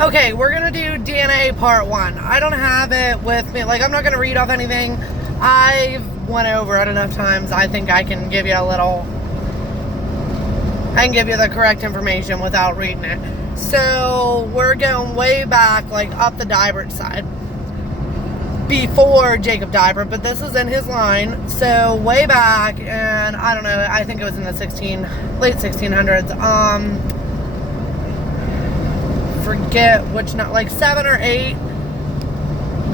Okay, we're gonna do DNA part 1. I don't have it with me. Like, I'm not gonna read off anything. I've went over it enough times. I think I can give you the correct information without reading it. So, we're going way back, like, up the Diberts side. Before Jacob Dibert, but this is in his line. So, way back, and I don't know, I think it was in the late 1600s. Forget which, not like 7 or 8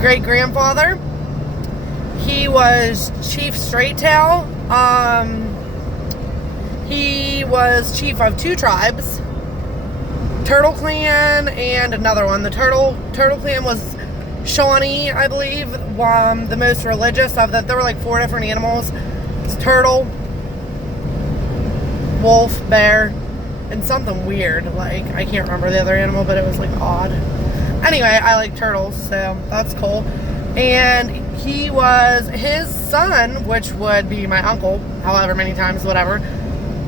great grandfather. He was Chief Straighttail. He was chief of 2 tribes, Turtle Clan and another one. The Turtle Clan was Shawnee, I believe, the most religious of that. There were like 4 different animals. It's turtle, wolf, bear, and something weird, like, I can't remember the other animal, but it was, like, odd. Anyway, I like turtles, so that's cool. And he was, his son, which would be my uncle, however many times, whatever,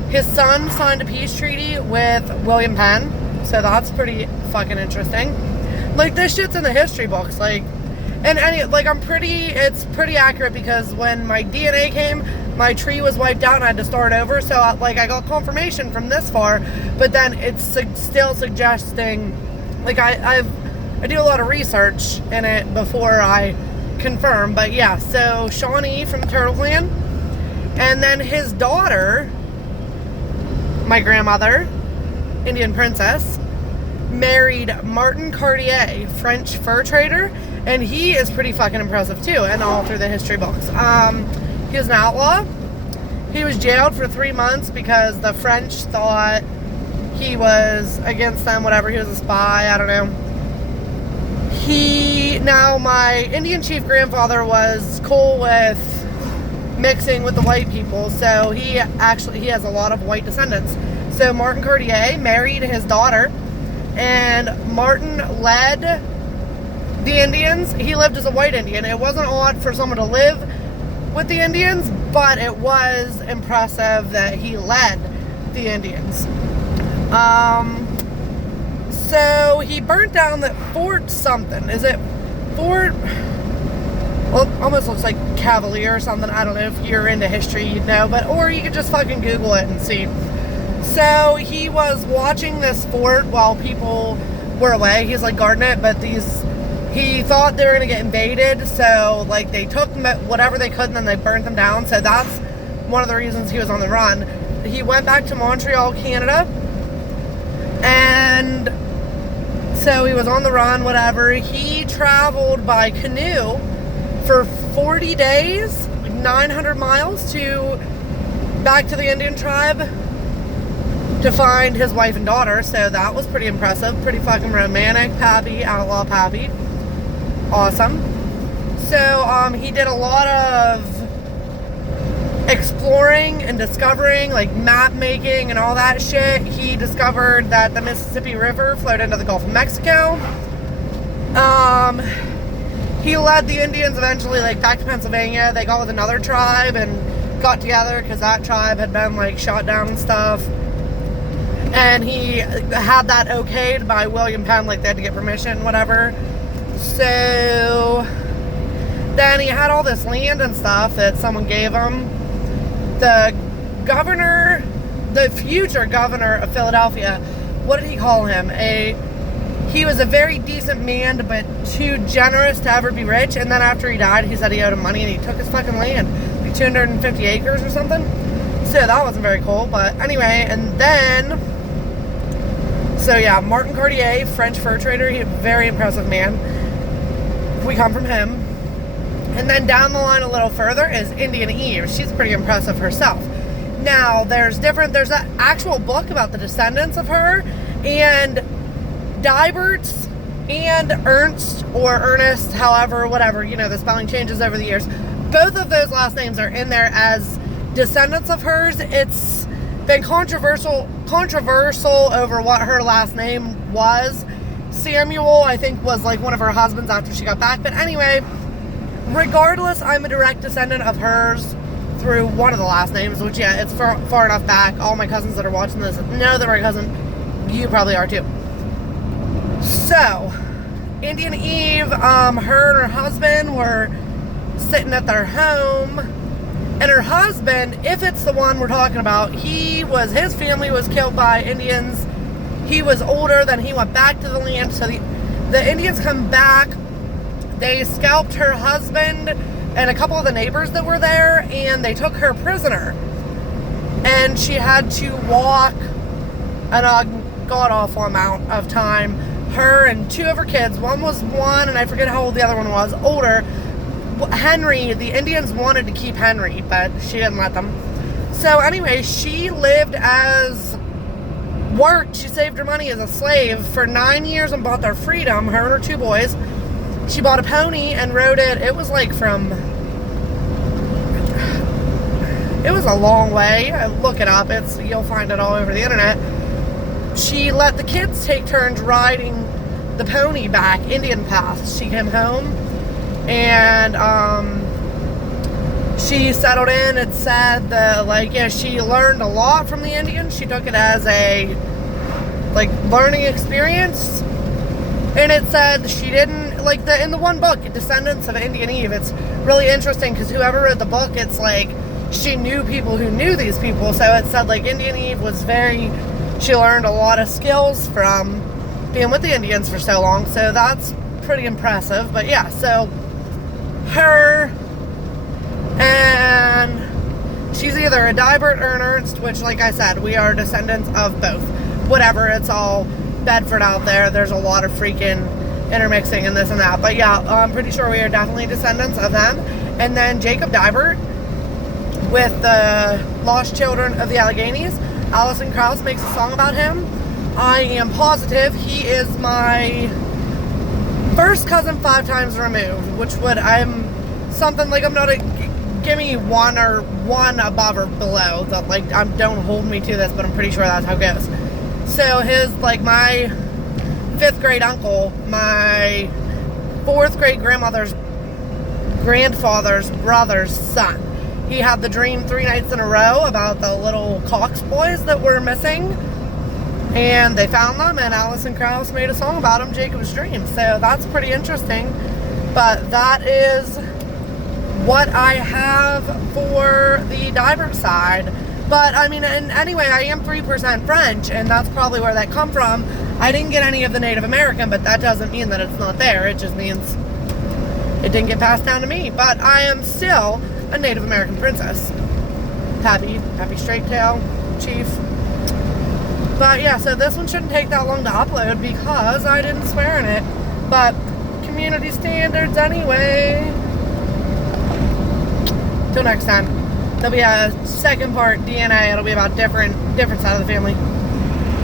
his son signed a peace treaty with William Penn, so that's pretty fucking interesting. Like, this shit's in the history books, like, and it's pretty accurate, because when my DNA came, my tree was wiped out and I had to start over, so I got confirmation from this far, but then it's still suggesting, like, I do a lot of research in it before I confirm, but yeah, so Shawnee from the Turtle Clan, and then his daughter, my grandmother, Indian princess, married Martin Cartier, French fur trader, and he is pretty fucking impressive too, and all through the history books. He was an outlaw. He was jailed for 3 months because the French thought he was against them, whatever, he was a spy, I don't know. Now my Indian chief grandfather was cool with mixing with the white people, so he has a lot of white descendants. So Martin Cartier married his daughter, and Martin led the Indians. He lived as a white Indian. It wasn't odd for someone to live with the Indians, but it was impressive that he led the Indians. So he burnt down the Fort something. Is it Fort? Well, it almost looks like Cavalier or something. I don't know, if you're into history, you'd know, or you could just fucking Google it and see. So he was watching this fort while people were away. He's like guarding it, but he thought they were going to get invaded, so like they took whatever they could and then they burnt them down. So that's one of the reasons he was on the run. He went back to Montreal, Canada, and so he was on the run, whatever. He traveled by canoe for 40 days, like 900 miles back to the Indian tribe to find his wife and daughter. So that was pretty impressive, pretty fucking romantic, pappy, outlaw pappy. Awesome. So he did a lot of exploring and discovering, like map making and all that shit. He discovered that the Mississippi River flowed into the Gulf of Mexico. He led the Indians eventually, like, back to Pennsylvania. They got with another tribe and got together because that tribe had been, like, shot down and stuff. And he had that okayed by William Penn, like they had to get permission, whatever. So then he had all this land and stuff that someone gave him. The future governor of Philadelphia, what did he call him? He was a very decent man, but too generous to ever be rich. And then after he died, he said he owed him money and he took his fucking land, like 250 acres or something. So that wasn't very cool, but anyway, and then, so yeah, Martin Cartier, French fur trader, he's a very impressive man. We come from him. And then down the line a little further is Indian Eve. She's pretty impressive herself. Now, there's an actual book about the descendants of her, and Diberts and Ernst, or Ernest, however, whatever, the spelling changes over the years. Both of those last names are in there as descendants of hers. It's been controversial over what her last name was. Samuel, I think, was like one of her husbands after she got back. But anyway, regardless, I'm a direct descendant of hers through one of the last names, which, yeah, it's far enough back. All my cousins that are watching this know that my cousin, you probably are too. So, Indian Eve, her and her husband were sitting at their home, and her husband, if it's the one we're talking about, his family was killed by Indians. He was older, then he went back to the land, so the Indians come back, they scalped her husband and a couple of the neighbors that were there, and they took her prisoner, and she had to walk a god-awful amount of time. Her and two of her kids, one was one, and I forget how old the other one was, older. Henry, the Indians wanted to keep Henry, but she didn't let them. So anyway, she worked, she saved her money as a slave for 9 years and bought their freedom, her and her two boys. She bought a pony and rode it. It was like it was a long way. Look it up, you'll find it all over the internet. She let the kids take turns riding the pony back Indian paths. She came home and she settled in. It said that she learned a lot from the Indians. She took it as a learning experience, and it said she didn't in the one book, Descendants of Indian Eve. It's really interesting because whoever read the book, it's like she knew people who knew these people. So it said Indian Eve was she learned a lot of skills from being with the Indians for so long, so that's pretty impressive. But yeah, so her, and she's either a Dibert or an Ernst, which, like I said, we are descendants of both. Whatever, it's all Bedford out there. There's a lot of freaking intermixing and this and that. But yeah, I'm pretty sure we are definitely descendants of them. And then Jacob Dibert with the Lost Children of the Alleghenies. Alison Krauss makes a song about him. I am positive he is my first cousin 5 times removed, which I'm not give me one or one above or below. Don't hold me to this, but I'm pretty sure that's how it goes. So his, my 5th grade uncle, my 4th grade grandfather's brother's son. He had the dream 3 nights in a row about the little Cox boys that were missing, and they found them, and Alison Krauss made a song about them, Jacob's Dream. So that's pretty interesting. But that is what I have for the Dibert side. But I mean, and anyway, I am 3% French, and that's probably where that come from. I didn't get any of the Native American, but that doesn't mean that it's not there. It just means it didn't get passed down to me. But I am still a Native American princess. Happy straight tail chief. But yeah, so this one shouldn't take that long to upload because I didn't swear in it. But community standards anyway. Till next time. There'll be a second part DNA. It'll be about different side of the family.